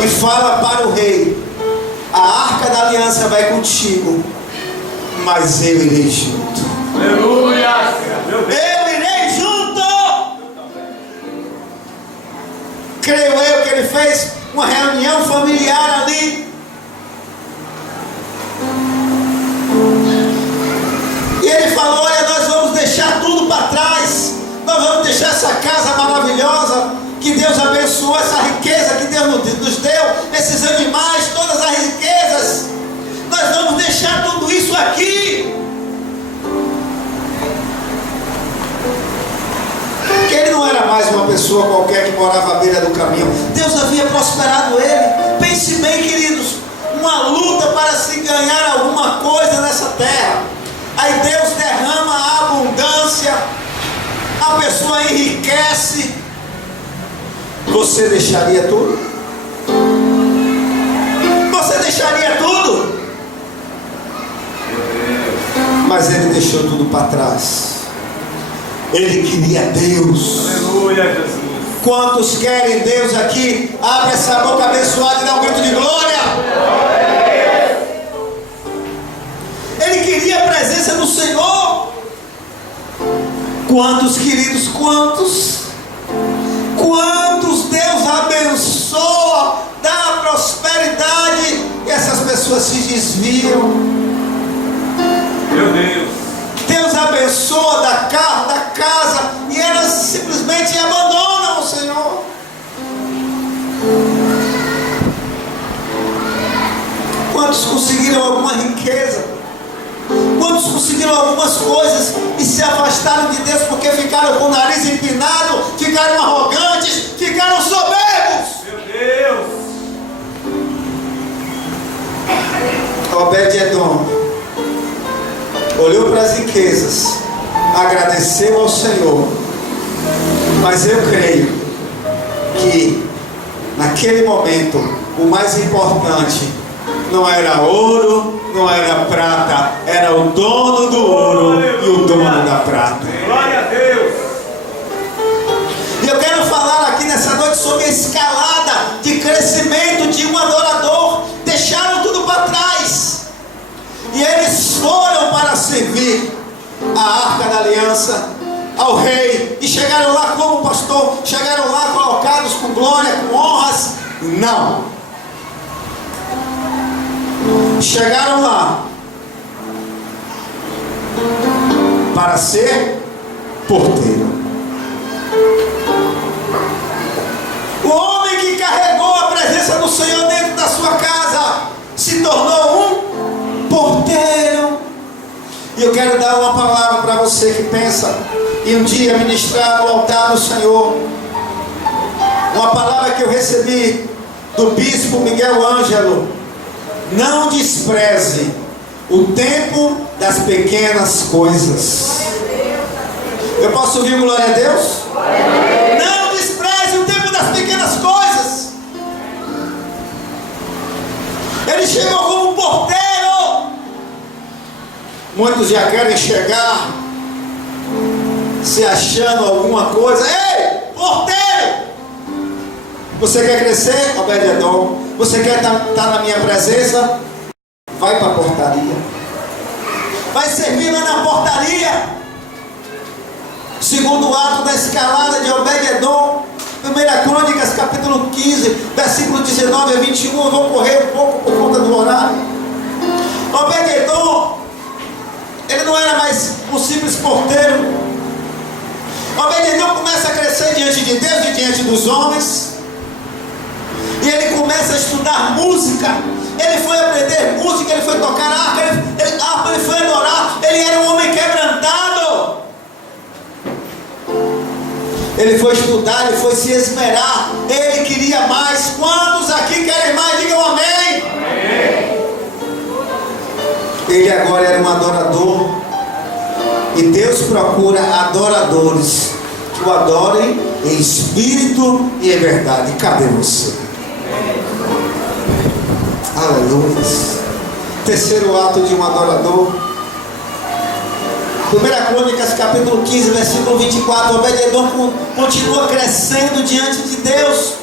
e fala para o rei: a arca da aliança vai contigo, mas eu irei junto. Aleluia! Eu irei junto. Creio eu que ele fez uma reunião familiar ali. E ele falou: olha, nós vamos deixar tudo para trás. Nós vamos deixar essa casa maravilhosa que Deus abençoou, essa riqueza que Deus nos deu, esses animais, todas as riquezas. Nós vamos deixar tudo isso aqui. Porque ele não era mais uma pessoa qualquer que morava à beira do caminho. Deus havia prosperado ele. Pense bem, queridos, uma luta para se ganhar alguma coisa nessa terra. Aí Deus derrama a abundância, a pessoa enriquece. Você deixaria tudo? Você deixaria tudo? Mas ele deixou tudo para trás. Ele queria Deus. Aleluia, Jesus. Quantos querem Deus aqui? Abre essa boca abençoada e dá um grito de glória. Ele queria a presença do Senhor. Quantos, queridos, quantos Deus abençoa, dá prosperidade, e essas pessoas se desviam. Meu Deus. Deus abençoa abençoa, dá carro, dá casa, e elas simplesmente abandonam o Senhor. Quantos conseguiram alguma riqueza? Quantos conseguiram algumas coisas e se afastaram de Deus porque ficaram com o nariz empinado, ficaram arrogantes, ficaram soberbos? Meu Deus! Obed-Edom olhou para as riquezas, agradeceu ao Senhor, mas eu creio que naquele momento o mais importante não era ouro, não era prata, era o dono do ouro e o dono da prata. Glória a Deus! E eu quero falar aqui nessa noite sobre a escalada de crescimento de um adorador. Deixaram tudo para trás e eles foram para servir a Arca da Aliança, ao rei, e chegaram lá como pastor, chegaram lá colocados com glória, com honras. Não. Chegaram lá para ser porteiro. O homem que carregou a presença do Senhor dentro da sua casa se tornou um porteiro. E eu quero dar uma palavra para você que pensa em um dia ministrar no altar do Senhor. Uma palavra que eu recebi do bispo Miguel Ângelo. Não despreze o tempo das pequenas coisas. Eu posso ouvir glória a Deus? Não despreze o tempo das pequenas coisas. Ele chegou como porteiro. Muitos já querem chegar se achando alguma coisa. Ei, porteiro! Você quer crescer, Obed-Edom? Você quer estar na minha presença? Vai para a portaria. Vai servir lá na portaria. Segundo ato da escalada de Obed-Edom, 1 Crônicas, capítulo 15, versículo 19 a 21. Eu vou correr um pouco por conta do horário. Obed-Edom, ele não era mais um simples porteiro. Obed-Edom começa a crescer diante de Deus e diante dos homens. E ele começa a estudar música. Ele foi aprender música, ele foi tocar harpa, ele foi adorar. Ele era um homem quebrantado. Ele foi estudar, ele foi se esmerar. Ele queria mais. Quantos aqui querem mais? Digam amém. Amém. Ele agora era um adorador. E Deus procura adoradores que o adorem em espírito e em verdade. Cadê você? Aleluia. Terceiro ato de um adorador. 1 Crônicas, capítulo 15, versículo 24. Obed-Edom continua crescendo diante de Deus.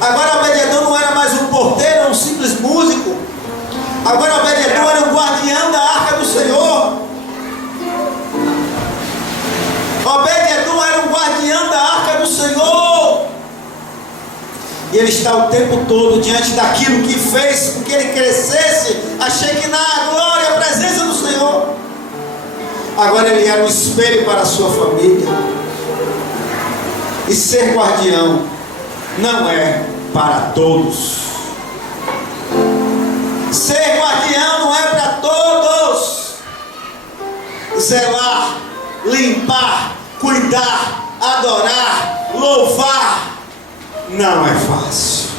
Agora Obed-Edom não era mais um porteiro, era um simples músico. Agora Obed-Edom era o guardião da arca do Senhor. Obed-Edom era o guardião da arca do Senhor. E ele está o tempo todo diante daquilo que fez com que ele crescesse a Shekinah, a glória, a presença do Senhor. Agora ele era um espelho para a sua família. E ser guardião não é para todos. Ser guardião não é para todos. Zelar, limpar, cuidar, adorar, louvar, não é fácil.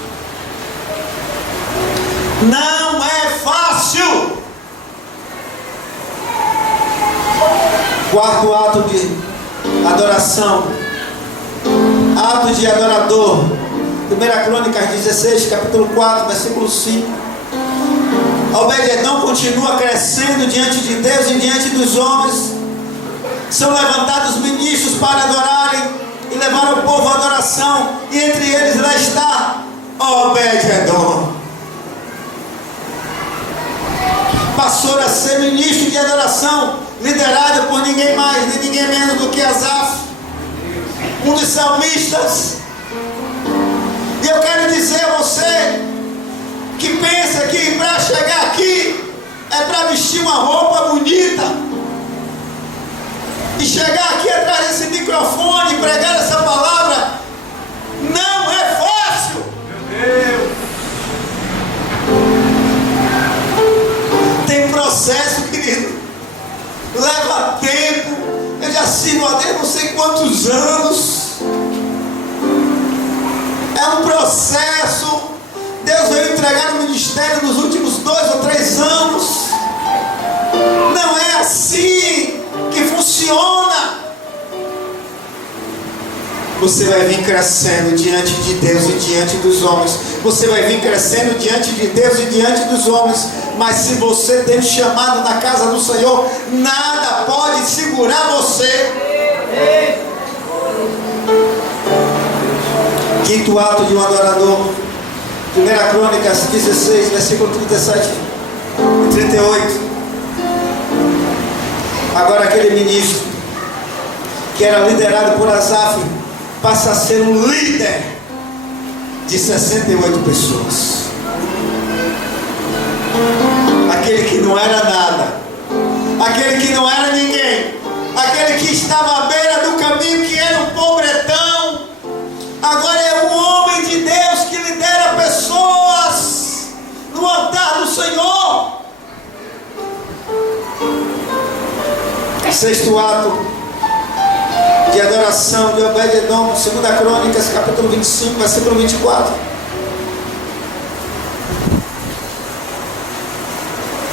Não é fácil. Quarto ato de adoração. Ato de adorador. 1 Crônicas 16, capítulo 4, versículo 5. Obed-Edom continua crescendo diante de Deus e diante dos homens. São levantados ministros para adorarem e levar o povo à adoração. E entre eles lá está Obed-Edom. Passou a ser ministro de adoração, liderado por ninguém mais, nem ninguém menos do que Asaf, um dos salmistas. E eu quero dizer a você que pensa que para chegar aqui é para vestir uma roupa bonita, que chegar aqui atrás desse microfone e pregar essa palavra não é fácil. Meu Deus. Tem processo, querido. Leva tempo. Eu já sirvo a Deus não sei quantos anos. É um processo. Deus veio entregar o ministério nos últimos 2 ou 3 anos. Não é assim que funciona. Você vai vir crescendo diante de Deus e diante dos homens. Você vai vir crescendo diante de Deus e diante dos homens. Mas se você tem chamado na casa do Senhor, nada pode segurar você. Quinto ato de um adorador. 1 Crônicas 16, versículo 37 e 38. Agora aquele ministro que era liderado por Asaf passa a ser um líder de 68 pessoas. Aquele que não era nada, aquele que não era ninguém, aquele que estava à beira do caminho, que era um pobretão, agora é um homem de Deus que lidera pessoas no altar do Senhor. Sexto ato de adoração de Obed-Edom, 2 Crônicas, capítulo 25, versículo 24.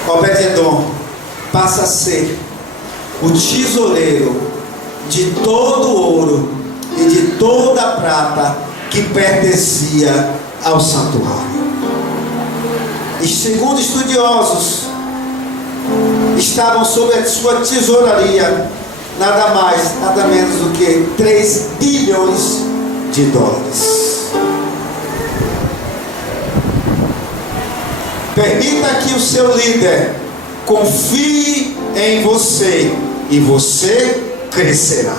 Obed-Edom passa a ser o tesoureiro de todo o ouro e de toda a prata que pertencia ao santuário. E segundo estudiosos, estavam sob a sua tesouraria nada mais, nada menos do que 3 bilhões de dólares. Permita que o seu líder confie em você e você crescerá.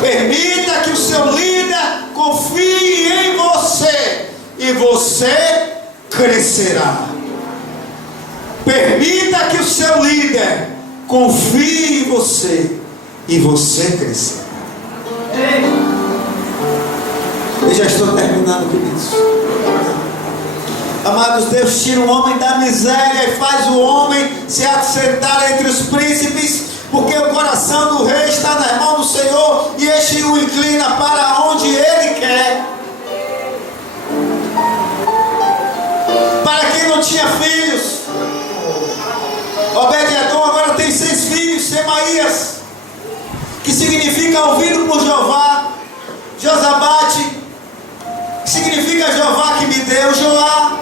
Permita que o seu líder confie em você e você crescerá. Permita que o seu líder confie em você e você crescerá. Eu já estou terminando, queridos. Amados, Deus tira o homem da miséria e faz o homem se assentar entre os príncipes, porque o coração do rei está na mão do Senhor e este o inclina para onde Ele quer. Para quem não tinha filhos, Obed-Edom agora tem 6 filhos. Semaías, que significa ouvido por Jeová. Josabate, que significa Jeová que me deu. Joá,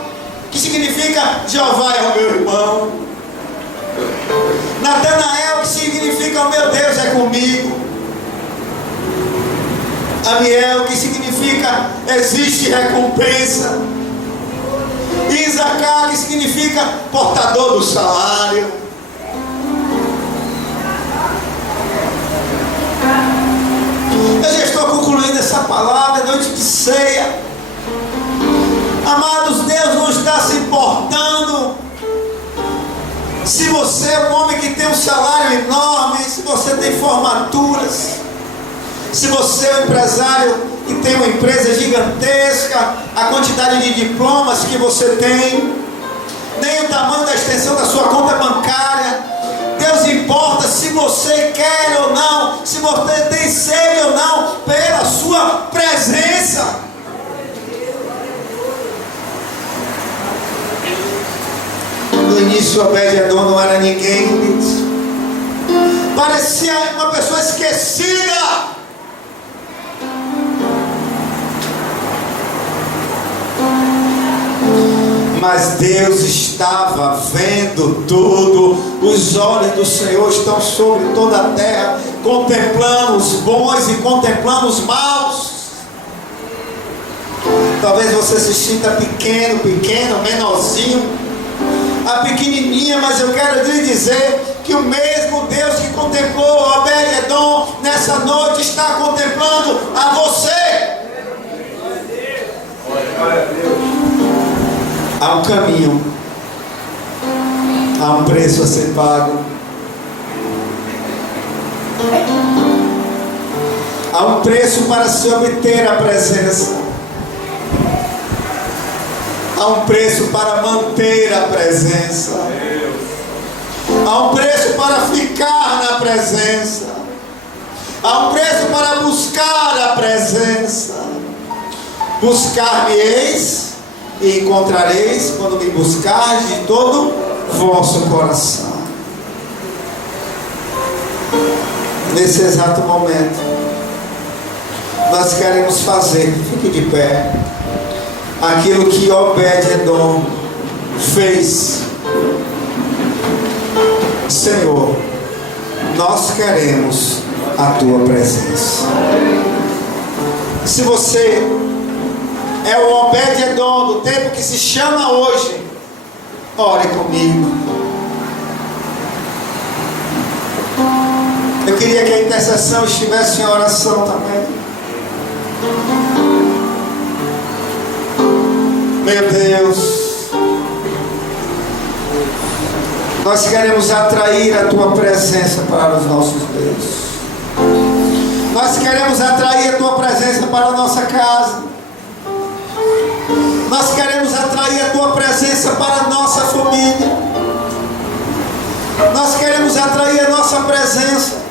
que significa Jeová é o meu irmão. Natanael, que significa o meu Deus é comigo. Amiel, que significa existe recompensa. Isacar, que significa portador do salário. Eu já estou concluindo essa palavra, noite de ceia. Amados, Deus não está se importando se você é um homem que tem um salário enorme, se você tem formaturas, se você é um empresário que tem uma empresa gigantesca, a quantidade de diplomas que você tem, nem o tamanho da extensão da sua conta bancária. Deus importa se você quer ou não, se você tem sede ou não, pela sua presença. No início, Obed-Edom não era ninguém, queridos. Parecia uma pessoa esquecida. Mas Deus estava vendo tudo. Os olhos do Senhor estão sobre toda a terra, contemplando os bons e contemplando os maus. Talvez você se sinta pequeno, menorzinho, a pequenininha, mas eu quero lhe dizer que o mesmo Deus que contemplou Obed-Edom nessa noite está contemplando a você. Há um caminho, há um preço a ser pago. Há um preço para se obter a presença. Há um preço para manter a presença. Há um preço para ficar na presença. Há um preço para buscar a presença. Buscar-me-eis e encontrareis quando me buscardes de todo o vosso coração. Nesse exato momento, nós queremos fazer, fique de pé, aquilo que Obed-Edom fez. Senhor, nós queremos a tua presença. Se você é o Obed-Edom do tempo que se chama hoje, ore comigo. Eu queria que a intercessão estivesse em oração também. Meu Deus, nós queremos atrair a tua presença para os nossos Deus. Nós queremos atrair a tua presença para a nossa casa. Nós queremos atrair a tua presença para a nossa família. Nós queremos atrair a nossa presença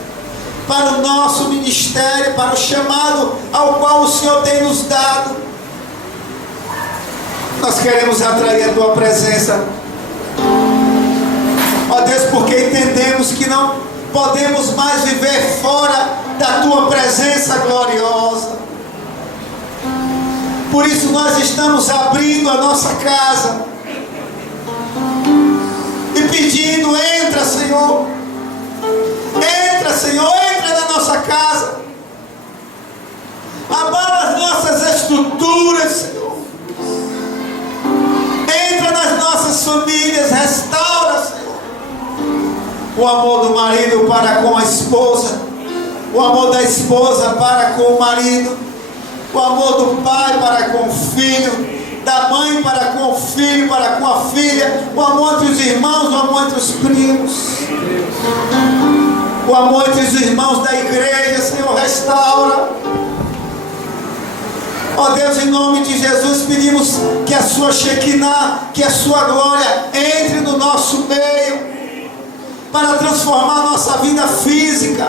para o nosso ministério, para o chamado ao qual o Senhor tem nos dado. Nós queremos atrair a tua presença, ó Deus, porque entendemos que não podemos mais viver fora da tua presença gloriosa. Por isso nós estamos abrindo a nossa casa e pedindo: entra, Senhor. Entra, Senhor, entra na nossa casa. Abala as nossas estruturas, Senhor. Entra nas nossas famílias, restaura, Senhor, o amor do marido para com a esposa, o amor da esposa para com o marido, o amor do pai para com o filho, da mãe para com o filho, para com a filha, o amor entre os irmãos, o amor entre os primos, o amor entre os irmãos da igreja. Senhor, restaura. Ó Deus, em nome de Jesus, pedimos que a sua Shekinah, que a sua glória entre no nosso meio, para transformar a nossa vida física.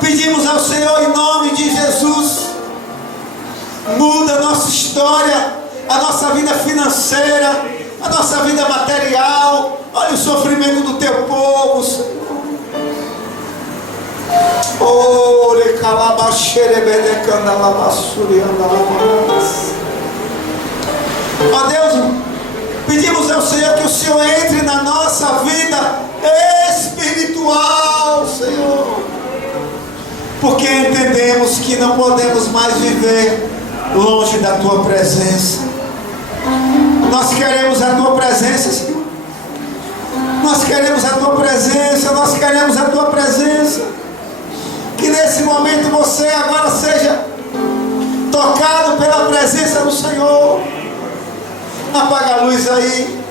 Pedimos ao Senhor, em nome de Jesus, muda a nossa história, a nossa vida financeira, a nossa vida material. Olha o sofrimento do teu povo, Senhor. Ó Deus, pedimos ao Senhor que o Senhor entre na nossa vida espiritual, Senhor, porque entendemos que não podemos mais viver longe da tua presença. Nós queremos a tua presença, Senhor. Nós queremos a tua presença, nós queremos a tua presença. Que nesse momento você agora seja tocado pela presença do Senhor. Apaga a luz aí.